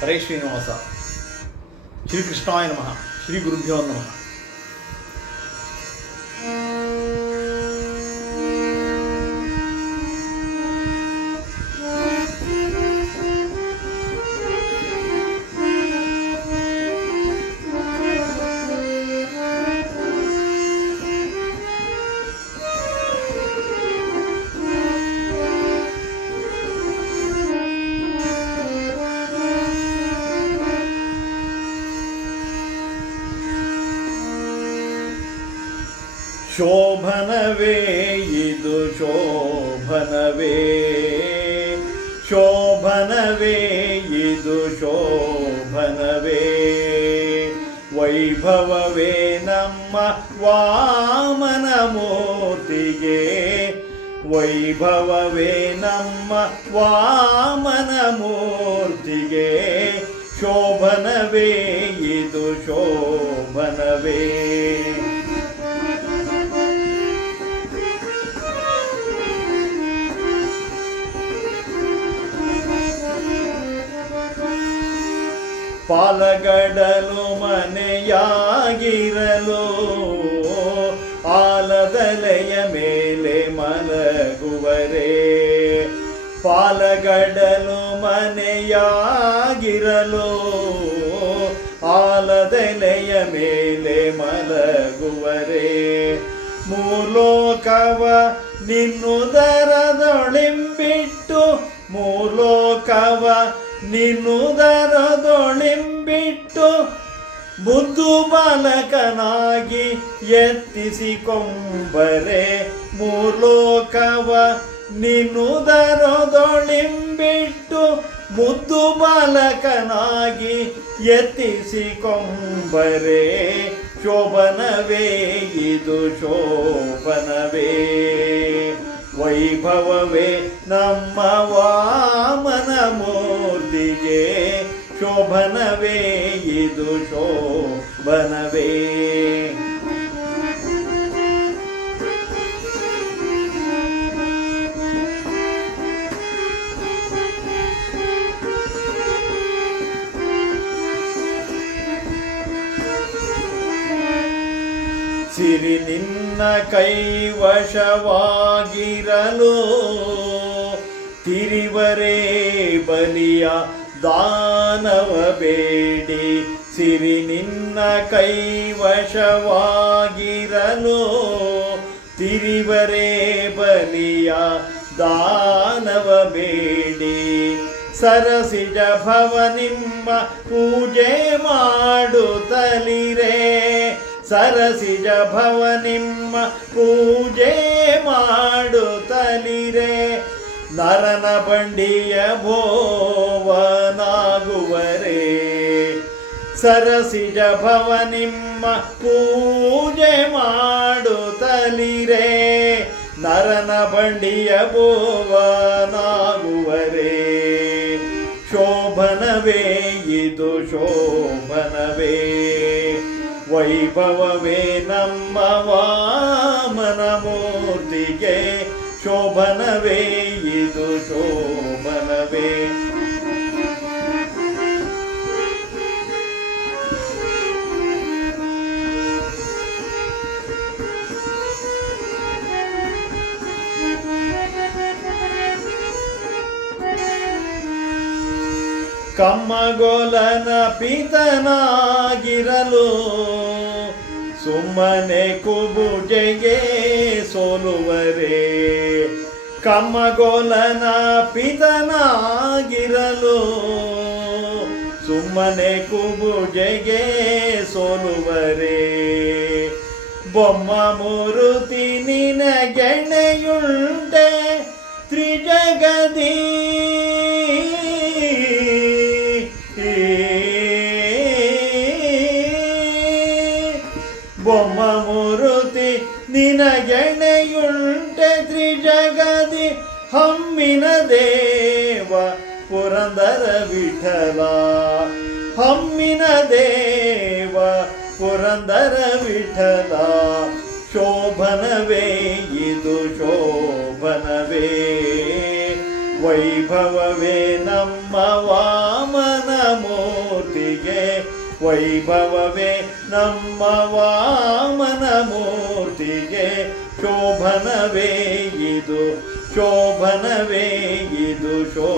ಹರೇ ಶ್ರೀನಿವಾಸ. ಶ್ರೀಕೃಷ್ಣಾಯ ನಮಃ. ಶ್ರೀ ಗುರುಭ್ಯೋ ನಮಃ. ಶೋಭನವೇ ಇದು ಶೋಭನವೇ, ಶೋಭನವೇ ಇದು ಶೋಭನವೇ, ವೈಭವವೇ ನಮ್ಮ ವಾಮನ ಮೂರ್ತಿಗೆ, ವೈಭವವೇ ನಮ್ಮ ವಾಮನ ಮೂರ್ತಿಗೆ, ಶೋಭನವೇ ಇದು ಶೋಭನವೇ. ಪಾಲಗಡಲು ಮನೆಯಾಗಿರಲು, ಆಲದಲೆಯ ಮೇಲೆ ಮಲಗುವರೆ, ಪಾಲಗಡಲು ಮನೆಯಾಗಿರಲು, ಆಲದೆಲೆಯ ಮೇಲೆ ಮಲಗುವರೆ, ಮೂಲೋಕವ ನಿನ್ನುದರದೊಳಿಂಬಿಟ್ಟು, ಮೂಲೋಕವ ನಿನ್ನುದರದೊಳಿಂಬಿಟ್ಟು, ಮುದ್ದು ಬಾಲಕನಾಗಿ ಎತ್ತಿಸಿಕೊಂಬರೆ, ಮೂಲೋಕವ ನಿನ್ನುದರದೊಳಿಂಬಿಟ್ಟು, ಮುದ್ದು ಬಾಲಕನಾಗಿ ಎತ್ತಿಸಿಕೊಂಬರೆ, ಶೋಭನವೇ ಇದು ಶೋಭನವೇ, ವೈಭವವೇ ನಮ್ಮ ವಾಮನ ಮೂರ್ತಿಗೆ, ಶೋಭನವೇ ಇದು ಶೋಭನವೇ. ಸಿರಿ ನಿನ್ನ ಕೈವಶವಾಗಿರಲು, ತಿರಿವರೇ ಬಲಿಯ ದಾನವ ಬೇಡಿ, ಸಿರಿ ನಿನ್ನ ಕೈವಶವಾಗಿರಲು, ತಿರಿವರೇ ಬಲಿಯ ದಾನವ ಬೇಡಿ, ಸರಸಿಜ ಭವನಿಮ್ಮ ಪೂಜೆ ಮಾಡುತ್ತಲಿರೆ, ಸರಸಿಜ ಭವನಿಮ್ಮ ಪೂಜೆ ಮಾಡುತ್ತಲಿರೆ, ನರನ ಬಂಡಿಯ ಭೋವನಾಗುವರೆ, ಸರಸಿಜ ಭವನಿಮ್ಮ ಪೂಜೆ ಮಾಡುತ್ತಲಿರೆ, ನರನ ಬಂಡಿಯ ಭೋವನಾಗುವರೆ, ಶೋಭನವೇ ಇದು ಶೋಭನವೇ, ವೈಭವವೇ ನಮ್ಮ ವಾಮನ ಮೂರ್ತಿಗೆ, ಶೋಭನವೇ ಇದು ಶೋಭನವೇ. ಕಮ್ಮಗೋಲನ ಪಿತನಾಗಿರಲು, ಸುಮ್ಮನೆ ಕುಬುಜೆಗೆ ಸೋಲುವರೆ, ಕಮ್ಮಗೋಲನ ಪಿತನಾಗಿರಲು, ಸುಮ್ಮನೆ ಕುಬುಜೆಗೆ ಸೋಲುವರೆ, ಬೊಮ್ಮ ಮೂರುತಿ ನಿನಗೆಣೆಯುಂಟೆ ತ್ರಿಜಗದಿ, ಬೊಮ್ಮ ಮೂರುತಿ ನಿನಗೆಣೆಯುಂಟೆ ತ್ರಿಜಗದಿ, ಹಮ್ಮಿನ ದೇವ ಪುರಂದರ ವಿಠಲ, ಹಮ್ಮಿನ ದೇವ ಪುರಂದರ ವಿಠಲ, ಶೋಭನವೇ ಇದು ಶೋಭನವೇ, ವೈಭವವೇ ನಮ್ಮ ವಾಮನ ವೈಭವವೇ ನಮ್ಮ ವಾಮನ ಮೂರ್ತಿಗೆ ಶೋಭನವೇ ಇದು ಶೋಭನವೇ ಇದು ಶೋಭನವೇ.